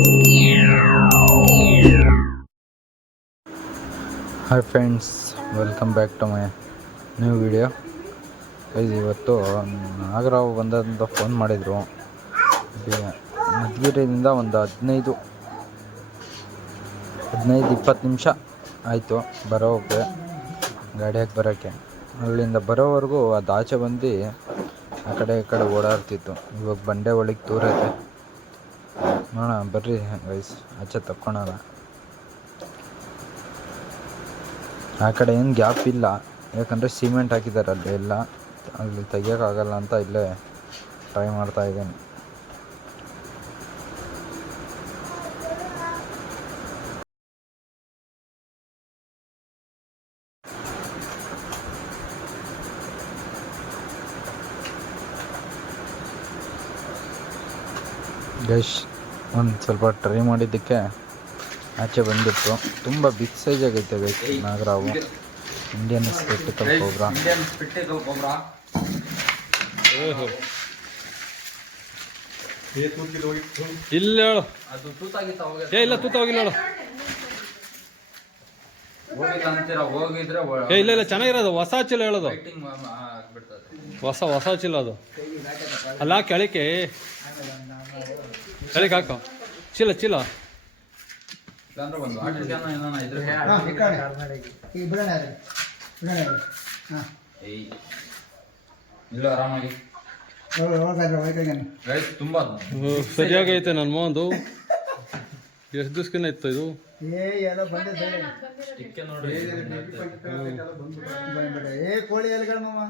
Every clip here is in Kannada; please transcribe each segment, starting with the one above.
Hi friends, welcome back to my new video. ಇವತ್ತು ನಾಗರಾವ್ ಬಂದಂತ ಫೋನ್ ಮಾಡಿದರು. ಮಧುಗಿರಿಯಿಂದ ಒಂದು 15-20 ನಿಮಿಷ ಆಯಿತು ಬರೋಕ್ಕೆ, ಗಾಡಿಯಾಗಿ ಬರೋಕ್ಕೆ. ಅಲ್ಲಿಂದ ಬರೋವರೆಗೂ ಅದು ಆಚೆ ಬಂದು ಆ ಕಡೆ ಈ ಕಡೆ ಓಡಾಡ್ತಿತ್ತು. ಇವಾಗ ಬಂಡೆ ಒಳಗೆ ದೂರೈತೆ, ನೋಡೋಣ ಬರ್ರಿ ಗೈಸ್, ಆಚೆ ತಕ್ಕೊಳೋಣ. ಆ ಕಡೆ ಏನು ಗ್ಯಾಪ್ ಇಲ್ಲ, ಯಾಕಂದರೆ ಸಿಮೆಂಟ್ ಹಾಕಿದ್ದಾರೆ ಅಲ್ಲಿ ಎಲ್ಲ, ಅಲ್ಲಿ ತೆಗಿಯೋಕ್ಕಾಗಲ್ಲ ಅಂತ ಇಲ್ಲೇ ಟ್ರೈ ಮಾಡ್ತಾಯಿದ್ದೀನಿ. ಗೈಸ್, ಒಂದು ಸ್ವಲ್ಪ ಟ್ರೈ ಮಾಡಿದ್ದಕ್ಕೆ ಆಚೆ ಬಂದ್ಬಿಟ್ಟು ತುಂಬ ಬಿಗ್ ಸೈಜ್ ಆಗೈತೆ ಗೈಸ್ ನಾಗರಾವು. Indian spectacle cobra. ಇಲ್ಲ ಹೇಳು, ಇಲ್ಲ ತೂತ ಹೋಗಿಲ್ಲ ಹೇಳು. ಇಲ್ಲ ಚೆನ್ನಾಗಿರೋದು, ಹೊಸ ಚೀಲ ಹೇಳೋದು, ಹೊಸ ಚೀಲ ಅದು. ಅಲ್ಲ ಕೆಳಕ್ಕೆ ಹಾಕೋ, ಚೀಲ ಸರಿಯಾಗೈತೆ. ನನ್ನ ಮಗಂದು ಎಷ್ಟು ದಿವ್ಸಕಿನ್ನ ಇತ್ತು ಇದು? ಕೋಳಿ ಎಲೆಗಳ ಮಾಮ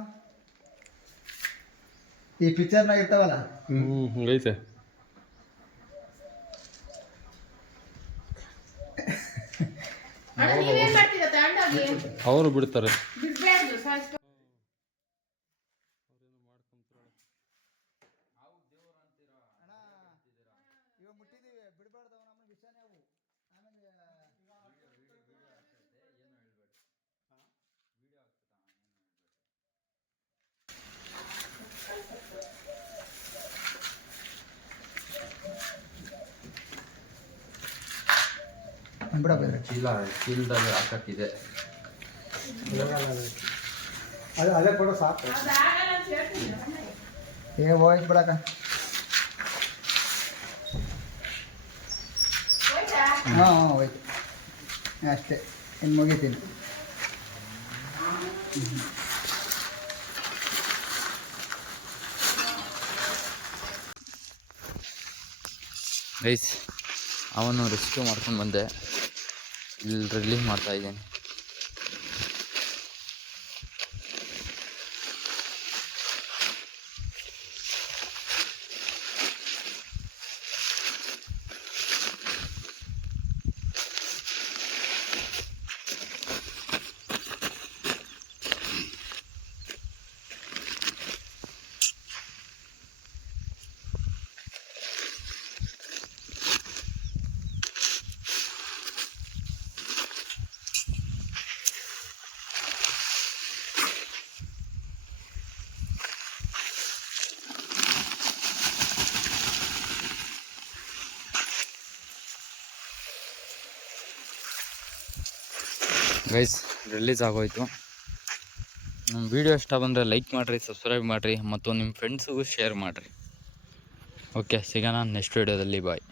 ಈ ಪಿಕ್ಚರ್ನಾಗ ಇರ್ತಾವಲ್ಲ, ಐತೆ. ಅವರು ಬಿಡ್ತಾರೆ. ಚೀಲದಾಗ ಹಾಕಕ್ಕಿದೆ, ಅದೇ ಕೊಡು ಸಾಕು. ಹೋಯ್ತು ಬಿಡಕ. ಹೋಯ್ತು ಅಷ್ಟೇ, ಇನ್ನು ಮುಗಿತೀನಿ. ಗೈಸ್, ಅವನು ರೆಸ್ಕ್ಯೂ ಮಾಡ್ಕೊಂಡು ಬಂದೆ, ಇಲ್ಲಿ ರಿಲೀವ್ ಮಾಡ್ತಾಯಿದ್ದೀನಿ. ಗೈಸ್, ರಿಲೀಸ್ ಆಗೋಯ್ತು. ನಮ್ಮ ವಿಡಿಯೋ ಇಷ್ಟ ಬಂದರೆ ಲೈಕ್ ಮಾಡಿರಿ, ಸಬ್ಸ್ಕ್ರೈಬ್ ಮಾಡಿರಿ ಮತ್ತು ನಿಮ್ಮ ಫ್ರೆಂಡ್ಸಿಗೂ ಶೇರ್ ಮಾಡಿರಿ. ಓಕೆ, ಸಿಗೋಣ ನೆಕ್ಸ್ಟ್ ವಿಡಿಯೋದಲ್ಲಿ. ಬಾಯ್.